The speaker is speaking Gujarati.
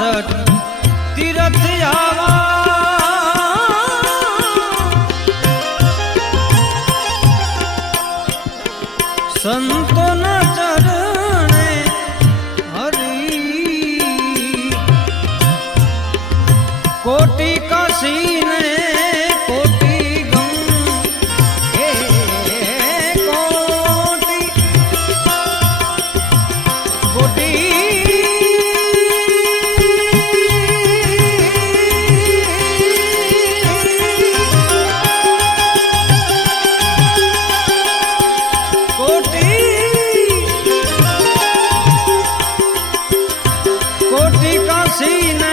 પાસઠ તીર્થ આવા. સંતોના ચરણે હરી. કોટી કાશીને હસીના